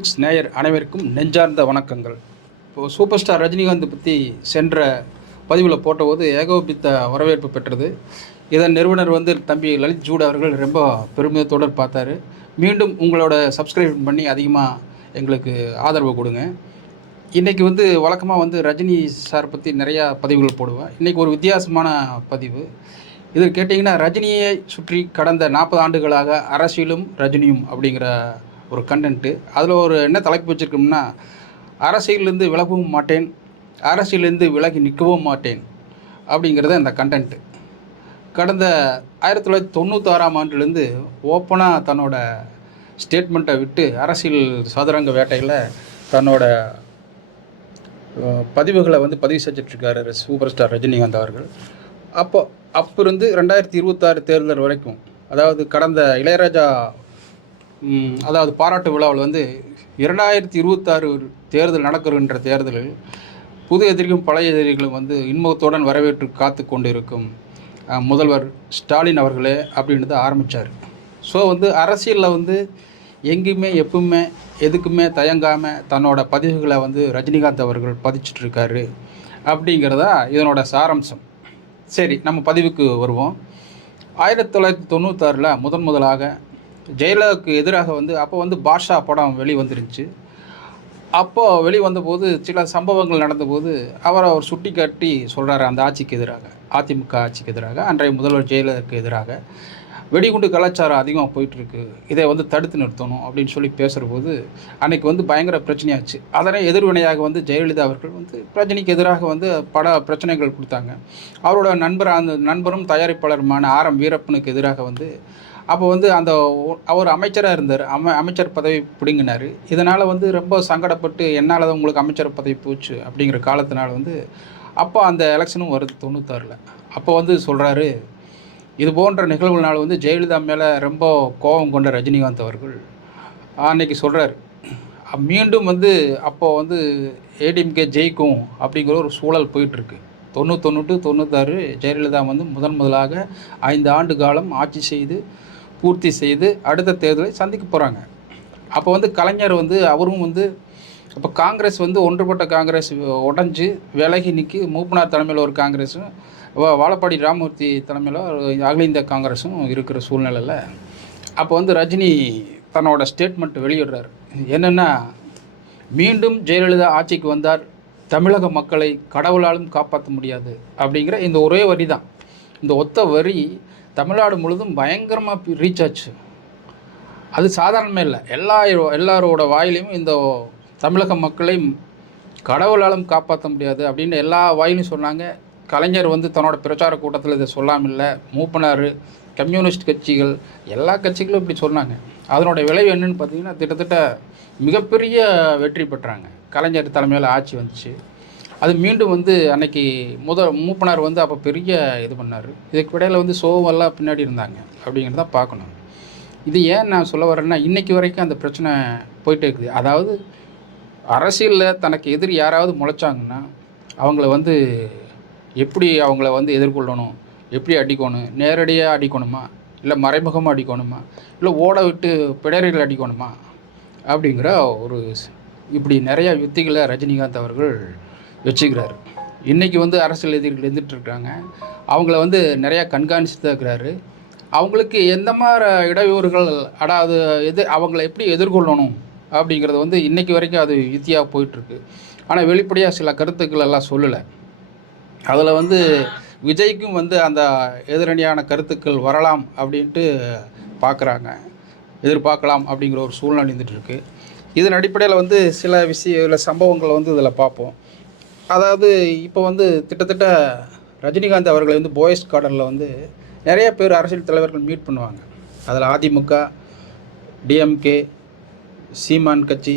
Clicks நேயர் அனைவருக்கும் நெஞ்சார்ந்த வணக்கங்கள். இப்போது சூப்பர் ஸ்டார் ரஜினிகாந்த் பற்றி சென்ற பதிவில் போட்டபோது ஏகோபித்த வரவேற்பு பெற்றது. இதன் நிறுவனர் வந்து தம்பி லலித் ஜூட் அவர்கள் ரொம்ப பெருமிதத்தோடு பார்த்தாரு. மீண்டும் உங்களோட சப்ஸ்கிரைப் பண்ணி அதிகமாக எங்களுக்கு ஆதரவு கொடுங்க. இன்றைக்கி வந்து வழக்கமாக வந்து ரஜினி சார் பற்றி நிறையா பதிவுகள் போடுவேன். இன்றைக்கி ஒரு வித்தியாசமான பதிவு. இது கேட்டிங்கன்னா ரஜினியை சுற்றி கடந்த நாற்பது ஆண்டுகளாக அரசியலும் ரஜினியும் அப்படிங்கிற ஒரு கண்டென்ட்டு அதில் ஒரு என்ன தலைப்பு வச்சுருக்கோம்னா அரசியலிருந்து விலகவும் மாட்டேன் அரசியலேருந்து விலகி நிற்கவும் மாட்டேன் அப்படிங்கிறது அந்த கண்டென்ட்டு கடந்த ஆயிரத்தி தொள்ளாயிரத்தி தொண்ணூத்தாறாம் ஆண்டுலேருந்து ஓப்பனாக தன்னோட ஸ்டேட்மெண்ட்டை விட்டு அரசியல் சதுரங்க வேட்டையில் தன்னோட பதிவுகளை வந்து பதிவு செஞ்சிட்ருக்காரு சூப்பர் ஸ்டார் ரஜினிகாந்த் அவர்கள். அப்போ அப்போ இருந்து ரெண்டாயிரத்தி இருபத்தாறு தேர்தல் வரைக்கும் அதாவது கடந்த இளையராஜா அதாவது பாராட்டு விழாவில் வந்து இரண்டாயிரத்தி இருபத்தாறு தேர்தல் நடக்கிறன்ற தேர்தலில் புது எதிரிகளும் பழைய எதிரிகளும் வந்து இன்முகத்துடன் வரவேற்று காத்து கொண்டிருக்கும் முதல்வர் ஸ்டாலின் அவர்களே அப்படின்றது ஆரம்பித்தார் ஸோ வந்து அரசியலில் வந்து எங்கேயுமே எப்பவுமே எதுக்குமே தயங்காமல் தன்னோட பதிவுகளை வந்து ரஜினிகாந்த் அவர்கள் பதிச்சிட்ருக்காரு அப்படிங்கிறதா இதனோட சாராம்சம். சரி நம்ம பதிவுக்கு வருவோம். ஆயிரத்தி தொள்ளாயிரத்தி தொண்ணூத்தாறில் முதன் முதலாக ஜெயலலிதாவுக்கு எதிராக வந்து அப்போ வந்து பாஷா படம் வெளி வெளிவந்துருந்துச்சு. அப்போது வெளிவந்தபோது சில சம்பவங்கள் நடந்தபோது அவரை அவர் சுட்டி காட்டி சொல்கிறாரு அந்த ஆட்சிக்கு எதிராக அதிமுக ஆட்சிக்கு எதிராக அன்றைய முதல்வர் ஜெயலலிதாவுக்கு எதிராக. வெடிகுண்டு கலாச்சாரம் அதிகமாக போயிட்டுருக்கு இதை வந்து தடுத்து நிறுத்தணும் அப்படின்னு சொல்லி பேசுகிறபோது அன்றைக்கி வந்து பயங்கர பிரச்சனையாச்சு. அதனை எதிர்வினையாக வந்து ஜெயலலிதா அவர்கள் வந்து பிரச்சனைக்கு எதிராக வந்து பல பிரச்சனைகள் கொடுத்தாங்க. அவரோட நண்பர் அந்த நண்பரும் தயாரிப்பாளருமான ஆர் எம் வீரப்பனுக்கு எதிராக வந்து அப்போ வந்து அந்த ஒ- அவர் அமைச்சராக இருந்தார். அம அமைச்சர் பதவி பிடுங்கினார். இதனால் வந்து ரொம்ப சங்கடப்பட்டு என்னால் தான் உங்களுக்கு அமைச்சர் பதவி போச்சு அப்படிங்கிற காலத்தினால வந்து அப்போ அந்த எலெக்ஷனும் வருது தொண்ணூத்தாறில். அப்போ வந்து சொல்கிறாரு இது போன்ற நிகழ்வுனால வந்து ஜெயலலிதா மேலே ரொம்ப கோபம் கொண்ட ரஜினிகாந்த் அவர்கள். அன்னைக்கு சொல்கிறார் மீண்டும் வந்து அப்போது வந்து ஏடிஎம்கே ஜெயிக்கும் அப்படிங்கிற ஒரு சூழல் போயிட்டுருக்கு. தொண்ணூத்தொன்று தொண்ணூத்தாறு ஜெயலலிதா வந்து முதன் முதலாக ஐந்து ஆண்டு காலம் ஆட்சி செய்து பூர்த்தி செய்து அடுத்த தேர்தலை சந்திக்க போகிறாங்க அப்போ வந்து கலைஞர் வந்து அவரும் வந்து அப்போ காங்கிரஸ் வந்து ஒன்றுபட்ட காங்கிரஸ் உடஞ்சி விலகி நிற்கி மூப்பனார் தலைமையில் ஒரு காங்கிரஸும் வாழப்பாடி ராமமூர்த்தி தலைமையில் அகில இந்திய காங்கிரஸும் இருக்கிற சூழ்நிலையில் அப்போ வந்து ரஜினி தன்னோட ஸ்டேட்மெண்ட் வெளியிடுறார். என்னென்னா மீண்டும் ஜெயலலிதா ஆட்சிக்கு வந்தார் தமிழக மக்களை கடவுளாலும் காப்பாற்ற முடியாது அப்படிங்கிற இந்த ஒரே வரி தான் இந்த ஒத்த வரி தமிழ்நாடு முழுதும் பயங்கரமாக ரீச் ஆச்சு. அது சாதாரணமே இல்லை. எல்லா எல்லாரோட வாயிலையும் இந்த தமிழக மக்களை கடவுளாலும் காப்பாற்ற முடியாது அப்படின்னு எல்லா வாயிலும் சொன்னாங்க. கலைஞர் வந்து தன்னோட பிரச்சார கூட்டத்தில் இதை சொல்லாமல் இல்லை மூப்பனார் கம்யூனிஸ்ட் கட்சிகள் எல்லா கட்சிகளும் இப்படி சொன்னாங்க. அதனோட விளைவு என்னன்னு பார்த்தீங்கன்னா கிட்டத்தட்ட மிகப்பெரிய வெற்றி பெற்றாங்க. கலைஞர் தலைமையில் ஆட்சி வந்துச்சு. அது மீண்டும் வந்து அன்னைக்கு முத மூப்பனார் வந்து அப்போ பெரிய இது பண்ணார். இதுக்கு இடையில வந்து சோவெல்லாம் பின்னாடி இருந்தாங்க. அப்படிங்கிறத பார்க்கணும். இது ஏன் நான் சொல்ல வரேன்னா இன்றைக்கி வரைக்கும் அந்த பிரச்சனை போயிட்டே இருக்குது. அதாவது அரசியலில் தனக்கு எதிரி யாராவது முளைச்சாங்கன்னா அவங்கள வந்து எப்படி அவங்கள வந்து எதிர்கொள்ளணும்? எப்படி அடிக்கணும்? நேரடியாக அடிக்கணுமா? இல்லை மறைமுகமாக அடிக்கணுமா? இல்லை ஓட விட்டு பிடரிகள் அடிக்கணுமா? அப்படிங்கிற ஒரு இப்படி நிறையா யுத்திகளை ரஜினிகாந்த் அவர்கள் வச்சுக்கிறாரு. இன்றைக்கி வந்து அரசியல் எதிரிகள் இருந்துகிட்ருக்காங்க அவங்கள வந்து நிறையா கண்காணிச்சுட்டு தான் இருக்கிறாரு. அவங்களுக்கு எந்த மாதிரி இடையூறுகள் அடாது எது அவங்கள எப்படி எதிர்கொள்ளணும் அப்படிங்கிறது வந்து இன்றைக்கி வரைக்கும் அது யுத்தியாக போயிட்டுருக்கு. ஆனால் வெளிப்படையாக சில கருத்துக்கள் எல்லாம் சொல்லலை. அதில் வந்து விஜய்க்கும் வந்து அந்த எதிரணியான கருத்துக்கள் வரலாம் அப்படின்ட்டு பார்க்குறாங்க எதிர்பார்க்கலாம் அப்படிங்கிற ஒரு சூழ்நிலை இருந்துட்டு இதன் அடிப்படையில் வந்து சில விஷய சம்பவங்களை வந்து இதில் பார்ப்போம். அதாவது இப்போ வந்து கிட்டத்தட்ட ரஜினிகாந்த் அவர்களை வந்து போயஸ் கார்டனில் வந்து நிறைய பேர் அரசியல் தலைவர்கள் மீட் பண்ணுவாங்க. அதில் அதிமுக டிஎம்கே சீமான் கட்சி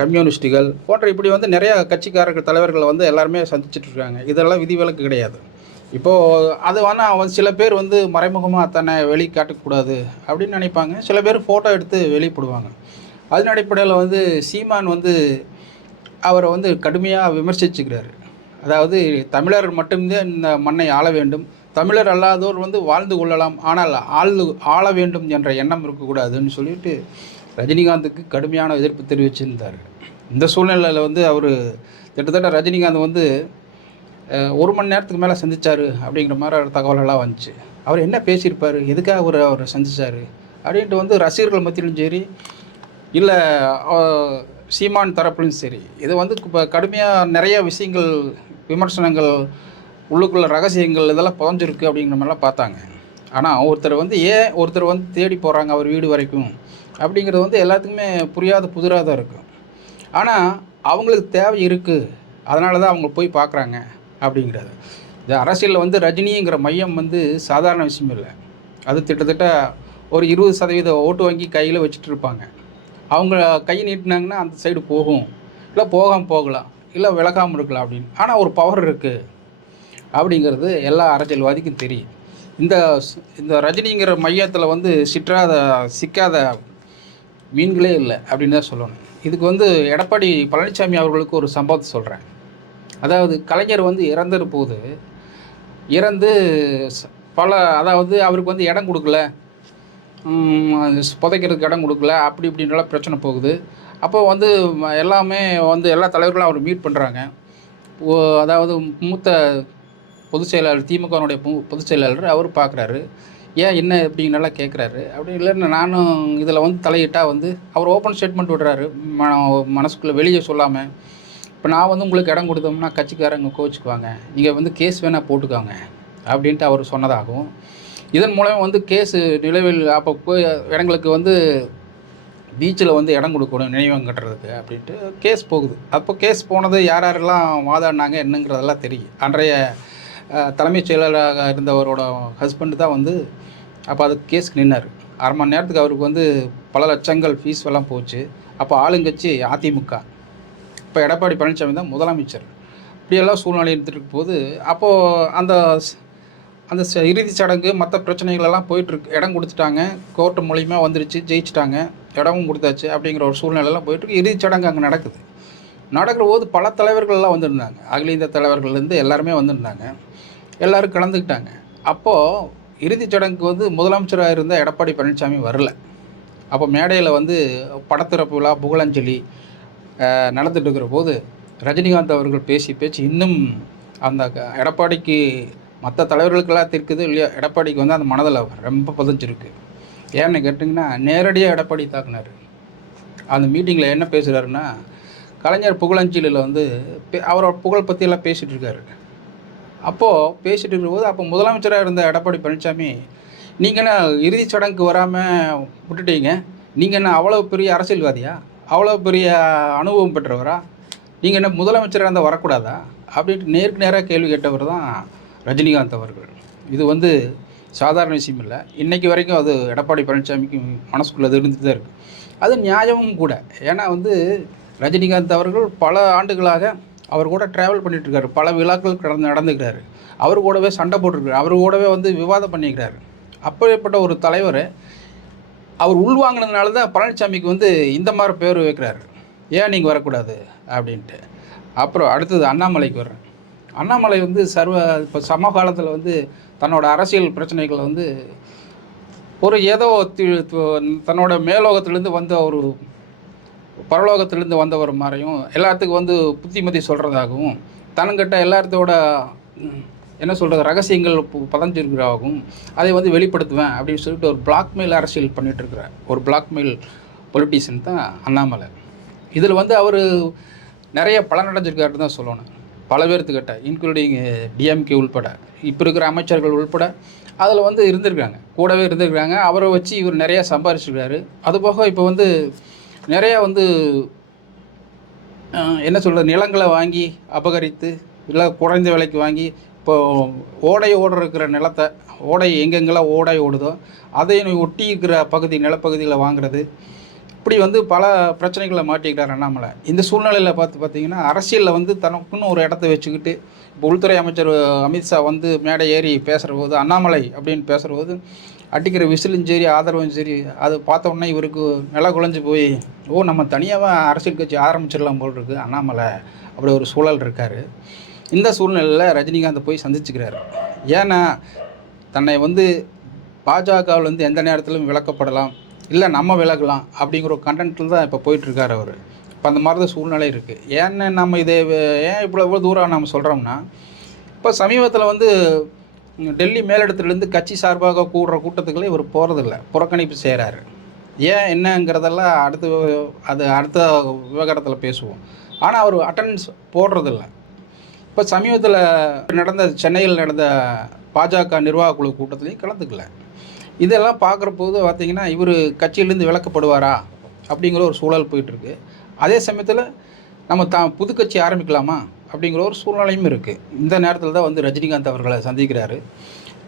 கம்யூனிஸ்டுகள் போன்ற இப்படி வந்து நிறையா கட்சிக்காரர்கள் தலைவர்களை வந்து எல்லாருமே சந்திச்சிட்ருக்காங்க இதெல்லாம் விதிவிலக்கு கிடையாது. இப்போது அது வேணால் அவன் சில பேர் வந்து மறைமுகமாக தன்னை வெளி காட்டக்கூடாது அப்படின்னு நினைப்பாங்க. சில பேர் ஃபோட்டோ எடுத்து வெளியிடுவாங்க. அதன் அடிப்படையில் வந்து சீமான் வந்து அவரை வந்து கடுமையாக விமர்சிச்சுக்கிறாரு. அதாவது தமிழர் மட்டுமே இந்த மண்ணை ஆள வேண்டும். தமிழர் அல்லாதோர் வந்து வாழ்ந்து கொள்ளலாம். ஆனால் ஆழ்ந்து ஆள வேண்டும் என்ற எண்ணம் இருக்கக்கூடாதுன்னு சொல்லிட்டு ரஜினிகாந்துக்கு கடுமையான எதிர்ப்பு தெரிவிச்சிருந்தார். இந்த சூழ்நிலையில் வந்து அவர் கிட்டத்தட்ட ரஜினிகாந்த் வந்து ஒரு மணி நேரத்துக்கு மேலே சந்திச்சார் அப்படிங்கிற மாதிரி தகவலெல்லாம் வந்துச்சு. அவர் என்ன பேசியிருப்பார்? எதுக்காக அவர் அவர் சந்திச்சார்? அப்படின்ட்டு வந்து ரசிகர்கள் மத்தியிலும் சரி இல்லை சீமான் தரப்புலையும் சரி இது வந்து இப்போ கடுமையாக நிறைய விஷயங்கள் விமர்சனங்கள் உள்ளுக்குள்ள ரகசியங்கள் இதெல்லாம் புதஞ்சிருக்கு அப்படிங்கிற மாதிரிலாம் பார்த்தாங்க. ஆனால் ஒருத்தர் வந்து ஏன் ஒருத்தர் வந்து தேடி போகிறாங்க அவர் வீடு வரைக்கும் அப்படிங்கிறது வந்து எல்லாத்துக்குமே புரியாத புதிராக தான் இருக்கும் ஆனால் அவங்களுக்கு தேவை இருக்குது அதனால தான் அவங்க போய் பார்க்குறாங்க அப்படிங்கிறது. இந்த அரசியலில் வந்து ரஜினிங்கிற மையம் வந்து சாதாரண விஷயம் இல்லை. அது கிட்டத்தட்ட ஒரு இருபது சதவீத ஓட்டு வாங்கி கையில் வச்சுட்டு இருப்பாங்க. அவங்க கை நீட்டினாங்கன்னா அந்த சைடு போகும். இல்லை போகாமல் போகலாம். இல்லை விளக்காமல் இருக்கலாம் அப்படின்னு. ஆனால் ஒரு பவர் இருக்குது அப்படிங்கிறது எல்லா அரசியல்வாதிக்கும் தெரியும். இந்த இந்த ரஜினிங்கிற மையத்தில் வந்து சிற்றாத சிக்காத மீன்களே இல்லை அப்படின்னு தான் சொல்லணும். இதுக்கு வந்து எடப்பாடி பழனிசாமி அவர்களுக்கு ஒரு சம்பவத்தை சொல்கிறேன் அதாவது கலைஞர் வந்து இறந்துற போது இறந்து பல அதாவது அவருக்கு வந்து இடம் கொடுக்கல. புதைக்கிறதுக்கு இடம் கொடுக்கல அப்படி இப்படின்றலாம் பிரச்சனை போகுது. அப்போ வந்து எல்லாமே வந்து எல்லா தலைவர்களும் அவர் மீட் பண்ணுறாங்க அதாவது மூத்த பொதுச் செயலாளர் திமுகனுடைய பொதுச் செயலாளர் அவர் பார்க்குறாரு ஏன் என்ன இப்படின்னு நல்லா கேட்குறாரு அப்படி இல்லைன்னு நானும் இதில் வந்து தலையிட்டால் வந்து அவர் ஓப்பன் ஸ்டேட்மெண்ட் விடுறாரு. மன மனசுக்குள்ளே வெளியே சொல்லாமல் இப்போ நான் வந்து உங்களுக்கு இடம் கொடுத்தோம்னா கட்சிக்காரங்க கோச்சிக்குவாங்க நீங்கள் வந்து கேஸ் வேணால் போட்டுக்கோங்க. அப்படின்ட்டு அவர் சொன்னதாகவும் இதன் மூலமாக வந்து கேஸு நிலவில் அப்போ போய் இடங்களுக்கு வந்து பீச்சில் வந்து இடம் கொடுக்கணும் நினைவகம் கட்டுறதுக்கு அப்படின்ட்டு கேஸ் போகுது. அப்போ கேஸ் போனது யார் யாரெல்லாம் வாதாடினாங்க என்னங்கிறதெல்லாம் தெரியும். அன்றைய தலைமைச் செயலாளராக இருந்தவரோட ஹஸ்பண்ட் தான் வந்து அப்போ அதுக்கு கேஸ்க்கு நின்னார். அரை மணி நேரத்துக்கு அவருக்கு வந்து பல லட்சங்கள் ஃபீஸ் எல்லாம் போச்சு. அப்போ ஆளுங்கட்சி அதிமுக. இப்போ எடப்பாடி பழனிசாமி தான் முதலமைச்சர். இப்படியெல்லாம் சூழ்நிலை இருந்துட்டு போது அப்போது அந்த அந்த ச- இறுதிச் சடங்கு மற்ற பிரச்சனைகள் எல்லாம் போயிட்டுருக்கு இடம் கொடுத்துட்டாங்க. கோர்ட்டு மூலியமாக வந்துருச்சு ஜெயிச்சிட்டாங்க. இடமும் கொடுத்தாச்சு அப்படிங்கிற ஒரு சூழ்நிலைலாம் போயிட்டுருக்கு. இறுதிச் சடங்கு அங்கே நடக்குது. நடக்கிற போது பல தலைவர்கள்லாம் வந்திருந்தாங்க. அகில இந்திய தலைவர்கள்லேருந்து எல்லாருமே வந்திருந்தாங்க. எல்லோரும் கலந்துக்கிட்டாங்க. அப்போது இறுதிச் சடங்குக்கு வந்து முதலமைச்சராக இருந்த எடப்பாடி பழனிசாமி வரல. அப்போ மேடையில் வந்து படத்திறப்பு விழா புகழஞ்சலி நடந்துட்டு இருக்கிற போது ரஜினிகாந்த் அவர்கள் பேசி பேச்சு இன்னும் அந்த க- எடப்பாடிக்கு மற்ற தலைவர்களுக்கெல்லாம் இருக்குது இல்லையா? எடப்பாடிக்கு வந்து அந்த மனதில் ரொம்ப பதிஞ்சிருக்கு. ஏன்னு கேட்டிங்கன்னா நேரடியாக எடப்பாடி தாக்குனார். அந்த மீட்டிங்கில் என்ன பேசுகிறாருன்னா கலைஞர் புகழஞ்சலியில் வந்து பே- அவரோட புகழ் பற்றியெல்லாம் பேசிகிட்டு இருக்காரு அப்போது பேசிகிட்டு இருக்கும்போது அப்போ முதலமைச்சராக இருந்த எடப்பாடி பழனிசாமி நீங்கள் என்ன இறுதிச் சடங்குக்கு வராமல் விட்டுட்டீங்க? நீங்கள் என்ன அவ்வளோ பெரிய அரசியல்வாதியா? அவ்வளோ பெரிய அனுபவம் பெற்றவரா? நீங்கள் என்ன முதலமைச்சராக இருந்தால் வரக்கூடாதா? அப்படின்ட்டு நேருக்கு நேராக கேள்வி கேட்டவர் தான் ரஜினிகாந்த் அவர்கள். இது வந்து சாதாரண விஷயம் இல்லை. இன்றைக்கி வரைக்கும் அது எடப்பாடி பழனிசாமிக்கு மனசுக்குள்ளே அது இருந்துட்டு தான் இருக்குது அது நியாயமும் கூட. ஏன்னா வந்து ரஜினிகாந்த் அவர்கள் பல ஆண்டுகளாக அவர் கூட ட்ராவல் பண்ணிகிட்ருக்காரு பல விழாக்கள் கடந்து நடந்துக்கிறாரு. அவர் கூடவே சண்டை போட்டிருக்காரு. அவர் கூடவே வந்து விவாதம் பண்ணிக்கிறாரு. அப்படிப்பட்ட ஒரு தலைவர் அவர் உள்வாங்கினதுனால தான் பழனிசாமிக்கு வந்து இந்த மாதிரி பேர் வைக்கிறாரு. ஏன் நீங்கள் வரக்கூடாது? அப்படின்ட்டு. அப்புறம் அடுத்தது அண்ணாமலைக்கு வர்றேன். அண்ணாமலை வந்து சர்வ இப்போ சமகாலத்தில் வந்து தன்னோட அரசியல் பிரச்சனைகளை வந்து ஒரு ஏதோ தி- தன்னோட மேலோகத்திலேருந்து வந்த ஒரு பரலோகத்திலேருந்து வந்தவர் மாதிரியும் எல்லாத்துக்கும் வந்து புத்திமதி சொல்கிறதாகவும் தனங்கிட்ட எல்லாத்தோட என்ன சொல்கிறது ரகசியங்கள் பு- அதை வந்து வெளிப்படுத்துவேன் அப்படின்னு சொல்லிட்டு ஒரு பிளாக்மெயில் அரசியல் பண்ணிட்டு ஒரு பிளாக்மெயில் பொலிட்டீஷியன் தான் அண்ணாமலை. இதில் வந்து அவர் நிறைய பலனடைஞ்சிருக்காருன்னு தான் சொல்லணும். பல பேர்த்துக்கிட்ட இன்க்ளூடிங் டிஎம்கே உள்பட இப்போ இருக்கிற அமைச்சர்கள் உள்பட அதில் வந்து இருந்திருக்காங்க. கூடவே இருந்திருக்காங்க. அவரை வச்சு இவர் நிறையா சம்பாரிச்சிருக்காரு. அதுபோக இப்போ வந்து நிறையா வந்து என்ன சொல்கிறது நிலங்களை வாங்கி அபகரித்து இல்லை குறைந்த விலைக்கு வாங்கி இப்போ ஓடை ஓட இருக்கிற நிலத்தை ஓடை எங்கெங்கெல்லாம் ஓடை ஓடுதோ அதை ஒட்டி இருக்கிற பகுதி நிலப்பகுதியில் வாங்குறது. இப்படி வந்து பல பிரச்சனைகளை மாட்டிக்கிறார் அண்ணாமலை. இந்த சூழ்நிலையில் பார்த்து பார்த்தீங்கன்னா அரசியலில் வந்து தனக்குன்னு ஒரு இடத்த வச்சுக்கிட்டு இப்போ உள்துறை அமைச்சர் அமித்ஷா வந்து மேடை ஏறி பேசுகிற போது அண்ணாமலை அப்படின்னு பேசுகிற போது அடிக்கிற விசிலும் சரி ஆதரவும் சரி அது பார்த்த உடனே இவருக்கு நில குழஞ்சு போய் ஓ நம்ம தனியாக அரசியல் கட்சி ஆரம்பிச்சிடலாம் போல் இருக்குது அண்ணாமலை அப்படி ஒரு சூழல் இருக்கார். இந்த சூழ்நிலையில் ரஜினிகாந்த் போய் சந்திச்சுக்கிறாரு. ஏன்னா தன்னை வந்து பாஜகவிலேருந்து எந்த நேரத்திலும் விளக்கப்படலாம் இல்லை நம்ம விலகலாம் அப்படிங்கிற ஒரு கண்டென்ட்டில் தான் இப்போ போயிட்டுருக்காரு அவர். இப்போ அந்த மாதிரி தான் சூழ்நிலை இருக்குது ஏன்னு நம்ம இதை ஏன் இவ்வளோ இவ்வளோ தூரம் நம்ம சொல்கிறோம்னா இப்போ சமீபத்தில் வந்து டெல்லி மேலிடத்துலேருந்து கட்சி சார்பாக கூடுற கூட்டத்துக்குள்ளே இவர் போகிறதில்ல புறக்கணிப்பு செய்கிறாரு ஏன் என்னங்கிறதெல்லாம் அடுத்து அது அடுத்த விவகாரத்தில் பேசுவோம். ஆனால் அவர் அட்டண்டன்ஸ் போடுறதில்ல. இப்போ சமீபத்தில் நடந்த சென்னையில் நடந்த பாஜக நிர்வாக குழு கூட்டத்திலையும் கலந்துக்கல. இதெல்லாம் பார்க்குற போது பார்த்தீங்கன்னா இவர் கட்சியிலேருந்து விளக்கப்படுவாரா அப்படிங்கிற ஒரு சூழல் போயிட்டுருக்கு. அதே சமயத்தில் நம்ம தா புது கட்சி ஆரம்பிக்கலாமா அப்படிங்கிற ஒரு சூழ்நிலையும் இருக்குது இந்த நேரத்தில் தான் வந்து ரஜினிகாந்த் அவர்களை சந்திக்கிறாரு.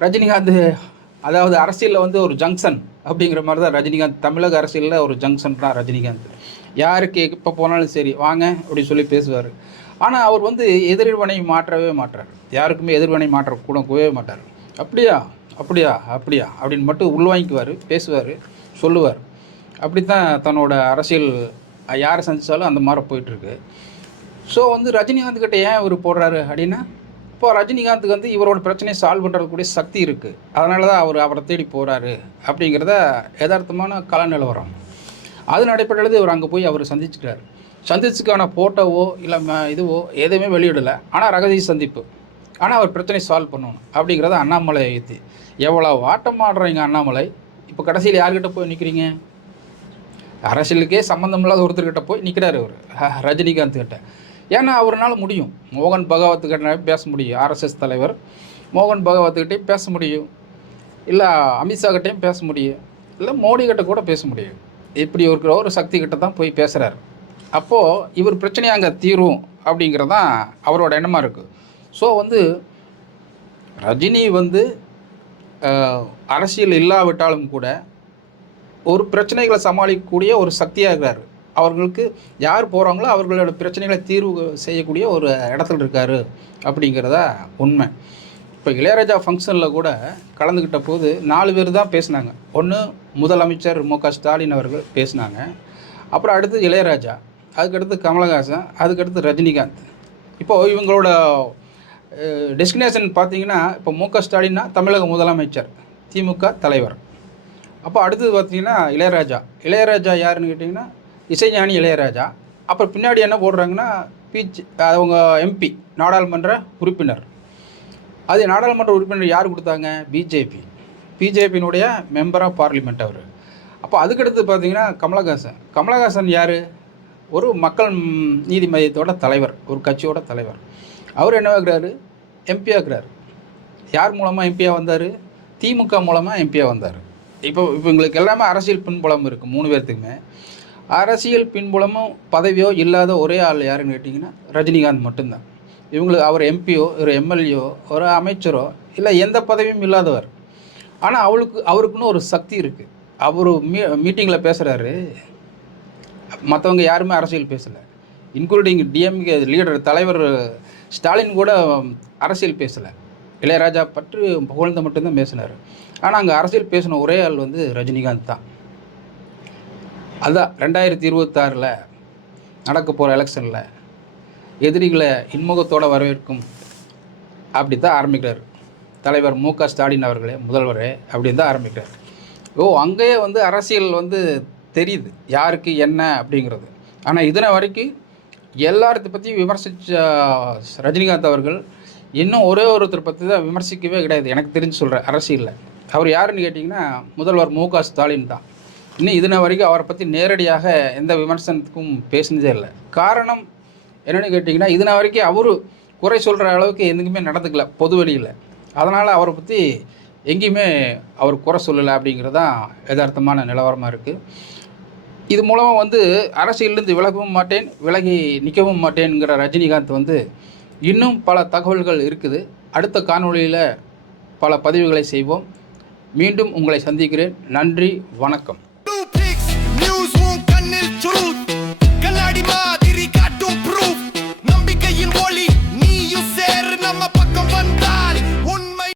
ரஜினிகாந்த் அதாவது அரசியலில் வந்து ஒரு ஜங்ஷன் அப்படிங்கிற மாதிரி தான் ரஜினிகாந்த் தமிழக அரசியலில் ஒரு ஜங்ஷன் தான் ரஜினிகாந்த். யாருக்கு எப்போ போனாலும் சரி வாங்க அப்படின்னு சொல்லி பேசுவார். ஆனால் அவர் வந்து எதிர்வினை மாற்றவே மாட்டார் யாருக்குமே எதிர்வினை மாற்ற கூட மாட்டார். அப்படியா? அப்படியா அப்படியா? அப்படின்னு மட்டும் உள்வாங்கிக்குவார் பேசுவார் சொல்லுவார். அப்படி தான் தன்னோட அரசியல் யாரை சந்தித்தாலும் அந்த மாதிரி போயிட்டுருக்கு. ஸோ வந்து ரஜினிகாந்த் கிட்டே ஏன் இவர் போடுறாரு அப்படின்னா இப்போ ரஜினிகாந்துக்கு வந்து இவரோட பிரச்சனையை சால்வ் பண்ணுறதுக்கூடிய சக்தி இருக்குது அதனால தான் அவர் அவரை தேடி போகிறாரு அப்படிங்கிறத யதார்த்தமான கல நிலவரம். அதன் அடிப்படையில் இவர் அங்கே போய் அவர் சந்திச்சுக்கிறார். சந்திச்சுக்கான ஃபோட்டோவோ இல்லை இதுவோ எதுவுமே வெளியிடலை. ஆனால் ரகசிய சந்திப்பு. ஆனால் அவர் பிரச்சனையை சால்வ் பண்ணணும். அப்படிங்கிறத அண்ணாமலை யுத்தி எவ்வளோ ஆட்டம் ஆடுறீங்க அண்ணாமலை? இப்போ கடைசியில் யார்கிட்ட போய் நிற்கிறீங்க அரசியலுக்கே சம்மந்தம் இல்லாத ஒருத்தர்கிட்ட போய் நிற்கிறாரு அவர் ரஜினிகாந்த் கிட்ட. ஏன்னா அவர்னால முடியும். மோகன் பகவத்துக்கிட்ட பேச முடியும். ஆர்எஸ்எஸ் தலைவர் மோகன் பகவத்துக்கிட்டையும் பேச முடியும். இல்லை அமித்ஷா பேச முடியும். இல்லை மோடி கிட்ட கூட பேச முடியும். இப்படி இருக்கிற ஒரு சக்தி கிட்ட தான் போய் பேசுகிறாரு அப்போது இவர் பிரச்சனையை அங்கே தீரும் அப்படிங்கிறது தான் அவரோட எண்ணமாக இருக்குது ஸோ வந்து ரஜினி வந்து அரசியல் இல்லாவிட்டாலும் கூட ஒரு பிரச்சனைகளை சமாளிக்கக்கூடிய ஒரு சக்தியாக இருக்கிறார். அவர்களுக்கு யார் போகிறாங்களோ அவர்களோட பிரச்சனைகளை தீர்வு செய்யக்கூடிய ஒரு இடத்துல இருக்கார் அப்படிங்கிறதா உண்மை. இப்போ இளையராஜா ஃபங்க்ஷனில் கூட கலந்துக்கிட்ட போது நாலு பேர் தான் பேசினாங்க. ஒன்று முதலமைச்சர் மு க ஸ்டாலின் அவர்கள் பேசினாங்க. அப்புறம் அடுத்து இளையராஜா அதுக்கடுத்து கமலஹாசன் அதுக்கடுத்து ரஜினிகாந்த். இப்போது இவங்களோட டெஸ்டினேஷன் பார்த்தீங்கன்னா இப்போ மு க. ஸ்டாலின்னா தமிழக முதலமைச்சர் திமுக தலைவர். அப்போ அடுத்தது பார்த்தீங்கன்னா இளையராஜா. இளையராஜா யாருன்னு கேட்டிங்கன்னா இசைஞானி இளையராஜா. அப்புறம் பின்னாடி என்ன போடுறாங்கன்னா பீச் அவங்க எம்பி நாடாளுமன்ற உறுப்பினர். அது நாடாளுமன்ற உறுப்பினர் யார் கொடுத்தாங்க? பிஜேபி பிஜேபியினுடைய மெம்பர் ஆஃப் பார்லிமெண்ட் அவர். அப்போ அதுக்கடுத்து பார்த்தீங்கன்னா கமலஹாசன். கமலஹாசன் யார்? ஒரு மக்கள் நீதி மையத்தோட தலைவர் ஒரு கட்சியோட தலைவர். அவர் என்ன வைக்கிறாரு? எம்பி ஆகுறாரு யார் மூலமாக எம்பியாக வந்தார்? திமுக மூலமாக எம்பியாக வந்தார். இப்போ இப்போ எங்களுக்கு எல்லாமே அரசியல் பின்புலம் இருக்குது மூணு பேர்த்துக்குமே. அரசியல் பின்புலமும் பதவியோ இல்லாத ஒரே ஆள் யாருன்னு கேட்டிங்கன்னா ரஜினிகாந்த் மட்டும்தான். இவங்களுக்கு அவர் எம்பியோ ஒரு எம்எல்ஏயோ ஒரு அமைச்சரோ இல்லை எந்த பதவியும் இல்லாதவர். ஆனால் அவளுக்கு அவருக்குன்னு ஒரு சக்தி இருக்குது அவர் மீ மீட்டிங்கில் பேசுகிறாரு மற்றவங்க யாருமே அரசியல் பேசலை. இன்க்ளூடிங் டிஎம்கே லீடர் தலைவர் ஸ்டாலின் கூட அரசியல் பேசலை. இளையராஜா பற்றி புகழ்ந்து மட்டும்தான் பேசினார். ஆனால் அங்கே அரசியல் பேசின ஒரே ஆள் வந்து ரஜினிகாந்த் தான். அதான் ரெண்டாயிரத்தி இருபத்தாறில் நடக்க போகிற எலெக்ஷனில் எதிரிகளை இன்முகத்தோடு வரவேற்கும் அப்படி தான் ஆரம்பிக்கிறார். தலைவர் மு க ஸ்டாலின் அவர்களே முதல்வரே அப்படின்னு தான் ஆரம்பிக்கிறார். ஓ அங்கேயே வந்து அரசியல் வந்து தெரியுது. யாருக்கு என்ன அப்படிங்கிறது. ஆனால் இதனை வரைக்கும் எல்லாரத்தை பற்றியும் விமர்சித்த ரஜினிகாந்த் அவர்கள் இன்னும் ஒரே ஒருத்தர் பற்றி தான் விமர்சிக்கவே கிடையாது. எனக்கு தெரிஞ்சு சொல்கிறேன் அரசியலில். அவர் யாருன்னு கேட்டிங்கன்னா முதல்வர் மு க ஸ்டாலின் தான். இன்னும் இதனை வரைக்கும் அவரை பற்றி நேரடியாக எந்த விமர்சனத்துக்கும் பேசினதே இல்லை. காரணம் என்னென்னு கேட்டிங்கன்னா இதனை வரைக்கும் அவரு குறை சொல்கிற அளவுக்கு எதுக்குமே நடந்துக்கல பொது வெளியில். அதனால் அவரை பற்றி எங்கேயுமே அவர் குறை சொல்லலை அப்படிங்கிறது தான் யதார்த்தமான நிலவரமாக இருக்குது இது மூலமாக வந்து அரசியலிருந்து விலகவும் மாட்டேன் விலகி நிற்கவும் மாட்டேன்கிற ரஜினிகாந்த் வந்து இன்னும் பல தகவல்கள் இருக்குது. அடுத்த காணொளியில் பல பதிவுகளை செய்வோம். மீண்டும் உங்களை சந்திக்கிறேன். நன்றி வணக்கம்.